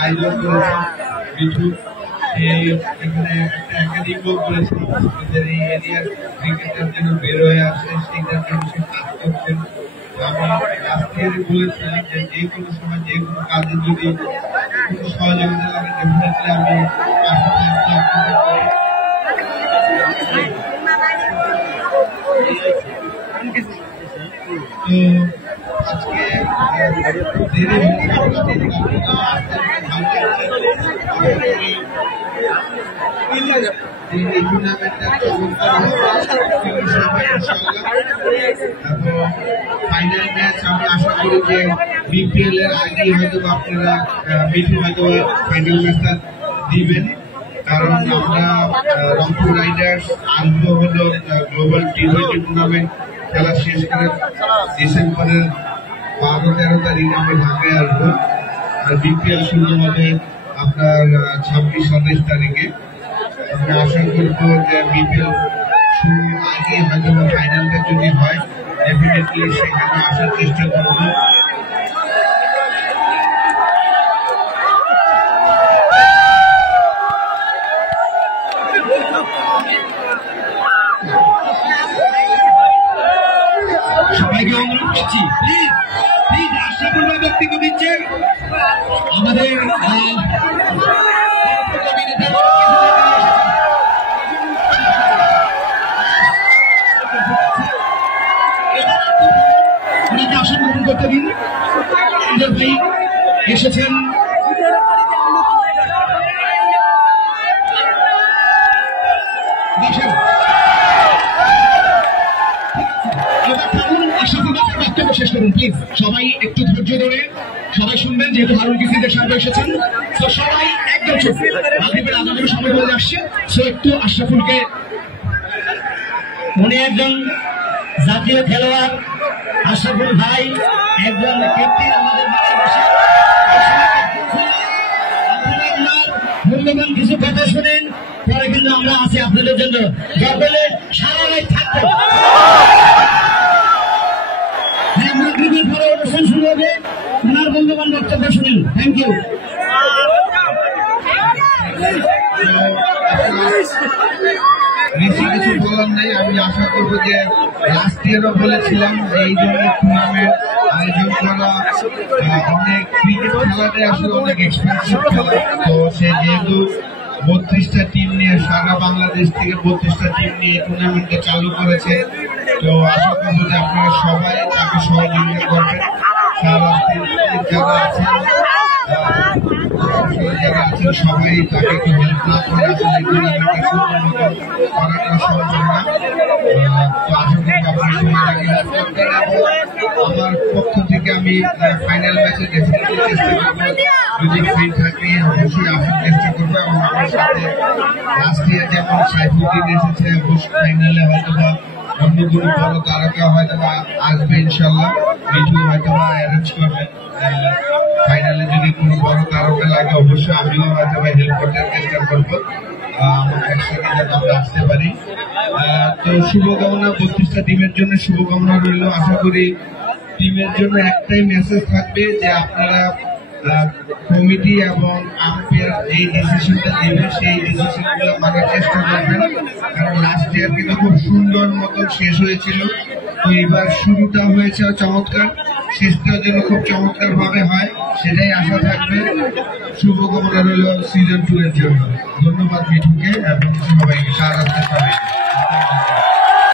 আয়োজন করেছেন মিঠু। এখানে একটা একাডেমিও করেছে আমাদের এই এরিয়ার ক্রিকেটার যেন বের হয়ে আসে, সেইটার জন্য সে কাজ করছেন। আমি আজকে বলেছিলাম যে যে কোনো সময় যে কোনো কাজে যদি কোনো সহযোগিতা লাগে ডেফিনেটলি আমি পাশে থাকবো। তো আজকে ধীরে ফাইনাল ম্যাচ আমি আশা করি যে বিপিএল এর আগে হয়তো আপনারা মিঠু হয়তো ফাইনাল ম্যাচটা দিবেন, কারণ আমরা রংপুর রাইডার্স আসবো হলো গ্লোবাল টি20 টুর্নামেন্ট খেলা শেষ করে ডিসেম্বরের 12-13 তারিখে আমরা ঢাকায় আসবো। আর বিপিএল শুরু হবে আপনার 26-27 তারিখে। আমরা আশা করবো যে বিপিএল শুরু আগে হয়তো ফাইনালটা যদি হয় ডেফিনেটলি সেখানে আসার চেষ্টা করবো। সবাইকে অনুরোধ করছি প্লিজ প্লিজ আশরাফুল ভাই বক্তব্য দিচ্ছেন। আমাদের আসন গ্রহণ করতে দিন। ভাই এসেছেন বক্তব্য শেষ করুন প্লিজ। সবাই একটু ধৈর্য ধরে সবাই শুনবেন, যেহেতু হারুন কিসিদের সামনে এসেছেন। তো সবাই একদম চুপ, মাগরিবের আজানের সময় হয়ে আসছে। সো একটু আশরাফুলকে, উনি একজন জাতীয় খেলোয়াড়, আশরাফুল ভাই একজন ক্যাপ্টেন আমাদের বাংলাদেশে। আপনারা মূল্যবান কিছু কথা শুনেন, পরে কিন্তু আমরা আছি আপনাদের জন্য। দরকারে সারা রাত থাকতে মাগরিবের পরে অনুষ্ঠান শুরু হবে। ওনার মূল্যবান বক্তব্য শুনেন। Thank you. বেশি কিছু বলার নাই। আমি আশা করবো যে লাস্ট ইয়ারও বলেছিলাম এই ধরনের টুর্নামেন্ট আয়োজন করা অনেক ক্রিকেট খেলাতে আসলে অনেক এক্সপেন্সিভ খেলা। তো সে যেহেতু 32টা টিম নিয়ে সারা বাংলাদেশ থেকে 32টা টিম নিয়ে টুর্নামেন্টটা চালু করেছে, তো আশা করবো যে আপনারা সবাই তাকে সহযোগিতা করবেন। সারা যারা আছেন সবাই তাকে একটু হেল্প না করে আসলে টুর্নামেন্টটা সুন্দর মতো করাটা সম্ভব না। তো আশা করি আপনারা সবাই তাকে হেল্প করবেন এবং আমার পক্ষ থেকে আমি ফাইনাল ম্যাচে ডেফিনেটলি চেষ্টা করবো, যদি ফ্রি থাকি অবশ্যই আসার চেষ্টা করবো। এবং আমার সাথে লাস্ট ইয়ার যেমন সাইফুদ্দিন এসেছে, অবশ্যই ফাইনালে হয়তো বা অন্য কোনো বড় তারকা হয়তো বা আসবে ইনশাল্লাহ। মিঠু হয়তো বা অ্যারেঞ্জ করবে। ফাইনালে যদি কোনো বড় তারকা লাগে অবশ্যই আমিও হয়তো বা হেল্প করতে চেষ্টা করবো, আমার একসাথে যাতে আমরা আসতে পারি। তো শুভকামনা 32টা টিমের জন্য, শুভকামনা রইল। আশা করি টিমের জন্য একটাই মেসেজ থাকবে যে আপনারা কমিটি এবং আম্পায়ার যে ডিসিশনটা দেবে সেই ডিসিশনগুলো মানার চেষ্টা করবেন, কারণ লাস্ট ইয়ার কিন্তু খুব সুন্দর মতো শেষ হয়েছিল। তো এবার শুরুটা হয়েছে চমৎকার, শেষটাও যেন খুব চমৎকার ভাবে হয় সেটাই আশা থাকবে। শুভকামনা রইল সিজন 2 এর জন্য। ধন্যবাদ মিঠুকে এবং সবাইকে।